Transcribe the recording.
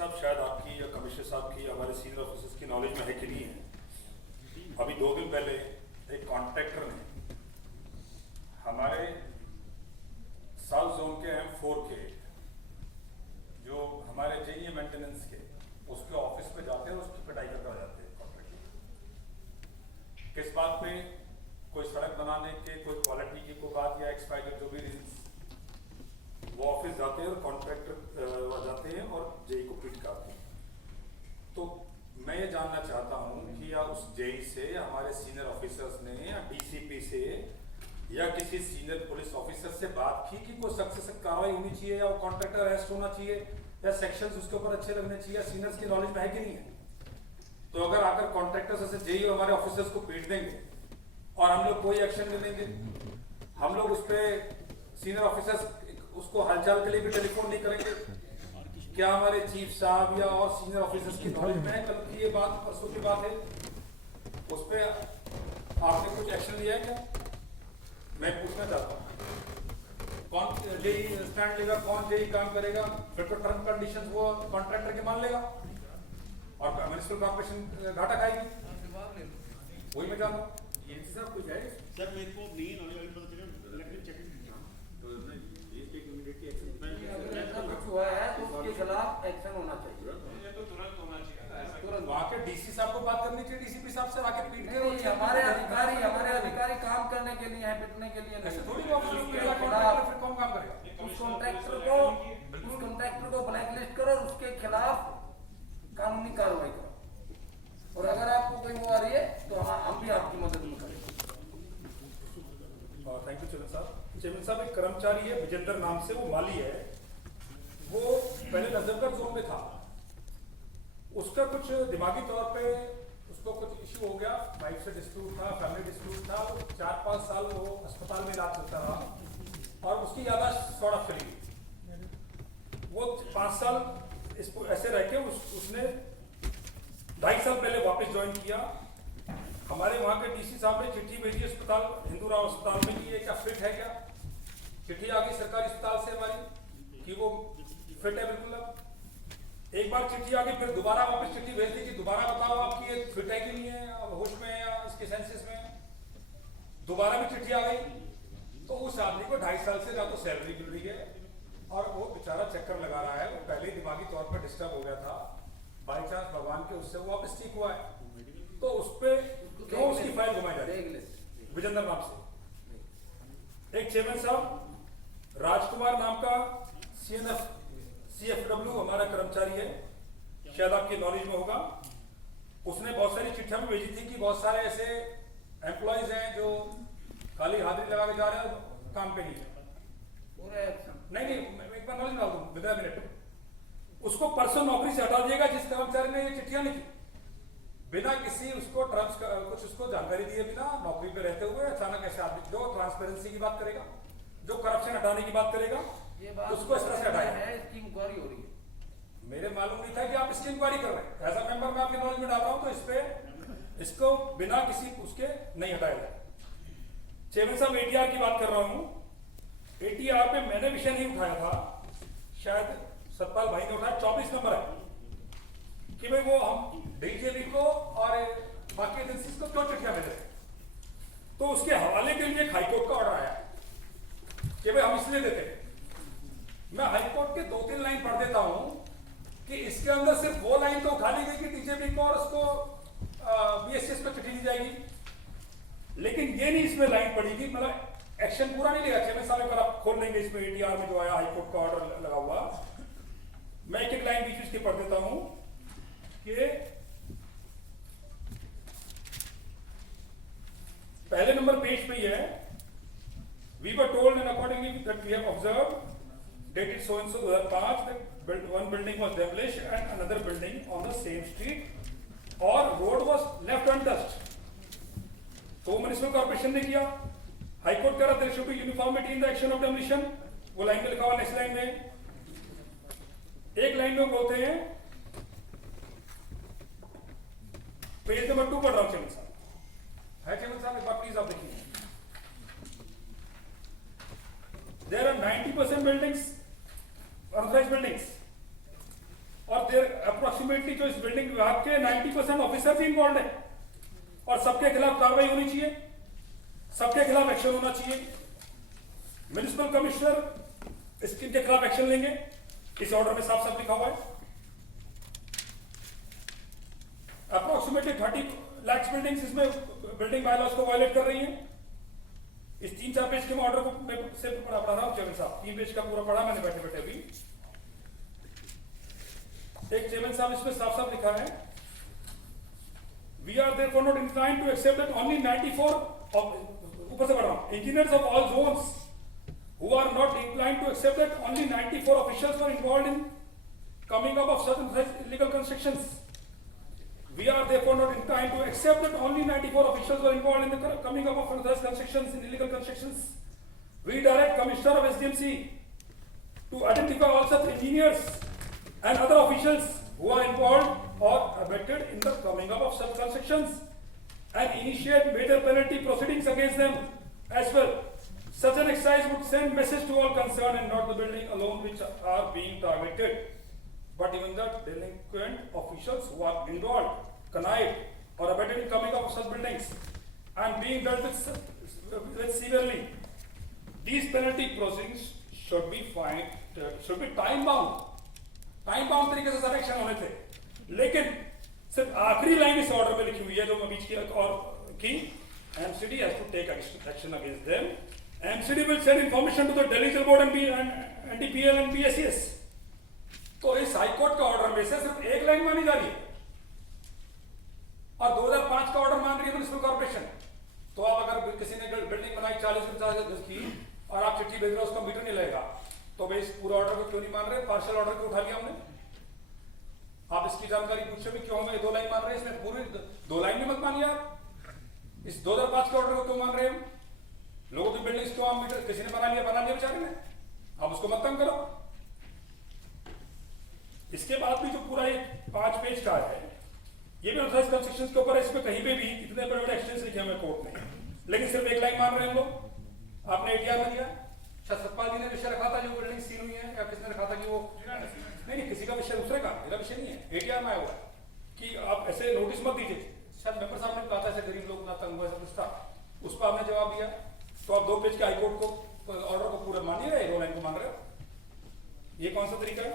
साहब शायद आपकी या कमिश्नर साहब की हमारे सीनियर ऑफिसर्स की नॉलेज में है कि नहीं है, अभी 2 दिन पहले एक कॉन्ट्रैक्टर ने हमारे साउथ जोन के M4 के जो हमारे जेईए मेंटेनेंस के उसके ऑफिस पे जाते हैं और उसकी पिटाई करके आ जाते हैं कॉन्ट्रैक्टर। किस बात पे? कोई सड़क बनाने के, कोई क्वालिटी की कोई बात या एक्सपायर जो भी रीजन, वो ऑफिस जाते हैं और कॉन्ट्रैक्टर जाते हैं और जेई को पीट करते हैं। तो मैं ये जानना चाहता हूँ कि या उस जेई से हमारे सीनियर ऑफिसर्स ने या डीसीपी से या किसी सीनियर पुलिस ऑफिसर से बात की कि कोई सख्त से सख्त कार्रवाई होनी चाहिए या वो कॉन्ट्रैक्टर अरेस्ट होना चाहिए या सेक्शंस उसके ऊपर अच्छे लगने चाहिए या सीनियर्स की नॉलेज में है कि नहीं है? तो अगर आकर कॉन्ट्रैक्टर्स ऐसे जेई और हमारे ऑफिसर्स को पीट देंगे और हम लोग कोई एक्शन नहीं लेंगे, हम लोग उस पर सीनियर ऑफिसर्स उसको हालचाल के लिए भी टेलीफोन नहीं करेंगे, क्या हमारे चीफ साहब या और सीनियर ऑफिसर्स की नॉलेज में है? कल की ये बात परसों की बात है, उस पर आपने कुछ एक्शन लिया है क्या? मैं पूछना चाहता हूँ कौन जेई स्टैंड लेगा, कौन जेई काम करेगा, फिर तो टर्म कंडीशंस वो कॉन्ट्रैक्टर के मान लेगा और म्युनिसिपल कॉर्पोरेशन घाटा खाएगी। वही मैं जानता हूँ सब कुछ है सर, मेरे को नहीं नॉलेज पता चला, लेकिन चेक कुछ हुआ है तो उसके खिलाफ एक्शन होना चाहिए, ये तो तुरंत होना चाहिए, तुरंत। वहाँ के डीसी साहब को बात करनी चाहिए, डीसीपी साहब से आके पीट के हमारे अधिकारी काम करने के लिए है, पिटने के लिए ऐसे नहीं। थोड़ी कॉन्ट्रैक्टर फिर कौन काम करेगा? उस कॉन्ट्रैक्टर को ब्लैकलिस्ट करो, उसके खिलाफ कानूनी कार्रवाई करो और अगर आपको कोई वो आ रही है तो हम भी आपकी मदद में करेंगे। थैंक यू चेयरमैन साहब। चेयरमैन साहब एक कर्मचारी है विजेंद्र नाम से, वो माली है, वो पहले नजरगढ़ जोन में था, उसका कुछ दिमागी तौर पे उसको कुछ इश्यू हो गया, वाइफ से डिस्प्यूट था, फैमिली डिस्प्यूट था, 4-5 साल वो अस्पताल में इलाज चलता रहा और उसकी यादाश्त सॉर्ट ऑफ चली गई। वो 5 साल इसको ऐसे रह के उसने 2.5 साल पहले वापस ज्वाइन किया। हमारे वहाँ के डीसी साहब ने चिट्ठी भेजी अस्पताल, हिंदूराव अस्पताल में, कि ये क्या फिट है क्या? चिट्ठी आ गई सरकारी अस्पताल से हमारी कि वो फिट है बिल्कुल। अब एक बार चिट्ठी आ गई, फिर दोबारा वापस चिट्ठी भेज दी कि दोबारा बताओ आपकी ये फिट है कि नहीं है, होश में है या इसके सेंसेस में। दोबारा भी चिट्ठी आ गई तो उस आदमी को 2.5 साल से ना तो सैलरी मिल रही है और वो बेचारा चक्कर लगा रहा है। वो पहले दिमागी तौर पर डिस्टर्ब हो गया था, बाई चांस भगवान के उससे वो वापस ठीक हुआ है, तो उस पर क्यों उसकी फाइल घुमाई जा रही है विजेंद्र नाम से? एक चेयरमैन साहब राजकुमार नाम का CFW हमारा कर्मचारी है, शायद आपकी नॉलेज में होगा, उसने बहुत सारी चिट्ठियां भी भेजी थी कि बहुत सारे ऐसे एम्प्लॉयज हैं जो खाली हाजिरी लगा के जा रहे हैं, काम पे नहीं है। नहीं एक बार नॉलेज डाल दूं विद मिनट, उसको परसों नौकरी से हटा दिएगा जिस कर्मचारी ने ये चिट्ठियां लिखी, बिना किसी उसको कुछ उसको जानकारी दिए बिना नौकरी पे रहते हुए अचानक ऐसे आदमी जो ट्रांसपेरेंसी की बात करेगा, जो करप्शन हटाने की बात करेगा, उसको इस तरह से हटाया है। इसकी इंक्वायरी हो रही है। मेरे मालूम नहीं था कि आप इसकी इंक्वायरी कर रहे हैं, एज अ मेंबर मैं आपकी नॉलेज में डाल रहा हूं, तो इस पे इसको बिना किसी उसके नहीं हटाया जाए। चेयरमैन साहब ATR की बात कर रहा हूं, ATR पे मैंने विषय नहीं उठाया था, शायद सतपाल भाई ने उठाया, 24 नंबर है कि भाई वो हम डीजीपी को और बाकी एजेंसीज को क्यों चिट्ठियां भेज रहे, तो उसके हवाले के लिए हाईकोर्ट का ऑर्डर आया कि भाई हम इसलिए देते हैं। मैं हाईकोर्ट के 2-3 लाइन पढ़ देता हूं कि इसके अंदर सिर्फ वो लाइन तो उठा ली गई कि डीजीपी को और उसको BSS को चिट्ठी दी जाएगी, लेकिन ये नहीं इसमें लाइन पड़ी थी, मतलब एक्शन पूरा नहीं लिया। चेयरमैन साहब एक बार आप खोल लेंगे इसमें ATR में जो आया हाईकोर्ट का ऑर्डर लगा हुआ, मैं एक लाइन बीच बीच की पढ़ देता हूं कि पहले नंबर पेज पे ही है, we were told and accordingly that we have observed dated so and so 2005 that one building was demolished and another building on the same street or road was left untouched। तो municipal corporation ने किया, high court कह रहा there should be uniformity in the action of demolition, वो line में लिखा हुआ। Next line में एक लाइन में बोलते हैं, पेज नंबर 2 पढ़ रहा हूं चेयरमैन साहब, है चेयरमैन साहब एक बार प्लीज आप देखिए। There are 90% buildings, unauthorized buildings, और देर अप्रोक्सीमेटली जो इस बिल्डिंग विभाग के 90% ऑफिसर भी इन्वॉल्व है और सबके खिलाफ कार्रवाई होनी चाहिए, सबके खिलाफ एक्शन होना चाहिए। म्युनिसिपल कमिश्नर इसके खिलाफ एक्शन लेंगे, इस ऑर्डर में साफ साफ लिखा हुआ है। अप्रोक्सीमेटली 30 लाख बिल्डिंग्स इसमें बिल्डिंग बायलॉज को वायलेट कर रही हैं। इस 3-4 पेज के मैं ऑर्डर को से पढ़ा रहा हूं चेयरमैन साहब, 3 पेज का पूरा पढ़ा मैंने बैठे बैठे अभी। एक चेयरमैन साहब इसमें साफ साफ लिखा है, we are therefore not inclined to accept that only 94 of, ऊपर से पढ़ रहा हूं, engineers of all zones who are not inclined to accept that only 94 officials were involved in coming up of certain illegal constructions. We are therefore not inclined to accept that only 94 officials were involved in the coming up of such constructions, in illegal constructions. We direct Commissioner of SDMC to identify all such engineers and other officials who are involved or abetted in the coming up of such constructions and initiate major penalty proceedings against them as well. Such an exercise would send message to all concerned and not the building alone which are being targeted, but even the delinquent officials who are involved, connived or abetted in coming up of such buildings and being dealt with severely. These penalty proceedings should be time bound तरीके से सब action होने थे, लेकिन सिर्फ आखिरी line इस order में लिखी हुई है जो मैं बीच की और की, MCD has to take action against them. MCD will send information to the Delhi Jail Board and NDPL and PSCS. तो इस हाईकोर्ट का ऑर्डर में से सिर्फ एक लाइन मानी जा रही है और 2005 का ऑर्डर मान रही है म्युनिसिपल कॉर्पोरेशन। तो आप अगर किसी ने बिल्डिंग बनाई 40-50 गज की और आप चिट्ठी भेज रहे हो उसका मीटर नहीं लगेगा, तो भाई इस पूरा ऑर्डर को क्यों नहीं मान रहे? पार्शियल ऑर्डर को उठा लिया हमने। आप इसकी जानकारी पूछे भी क्यों हमें 2 लाइन मान रहे हैं, इसमें पूरी 2 लाइन भी मत मानिए आप। इस 2005 के ऑर्डर को क्यों मान रहे हैं? लोगों की बिल्डिंग्स क्यों आप मीटर किसी ने बना लिया बेचारे ने, आप उसको मत तंग करो। इसके बाद भी जो पूरा ये 5 पेज का है, ये भी अनऑथराइज्ड कंस्ट्रक्शंस के ऊपर है। इसमें कहीं पे भी इतने बड़े बड़े एक्सटेंस लिखे हमें कोर्ट ने, लेकिन सिर्फ एक लाइन मान रहे हैं हम लोग। आपने ATR में दिया, शायद सतपाल जी ने विषय रखा था जो बिल्डिंग सील हुई है, या किसने रखा था कि वो नहीं किसी का विषय दूसरे का, मेरा विषय नहीं है, ATR में आया हुआ है कि आप ऐसे नोटिस मत दीजिए। शायद मेंबर साहब ने कहा था ऐसे गरीब लोग ना तंग हुआ, ऐसा कुछ था, उस पर आपने जवाब दिया। तो आप 2 पेज के हाईकोर्ट को ऑर्डर को पूरा मानिए, 2 लाइन को मान रहे हो, ये कौन सा तरीका है?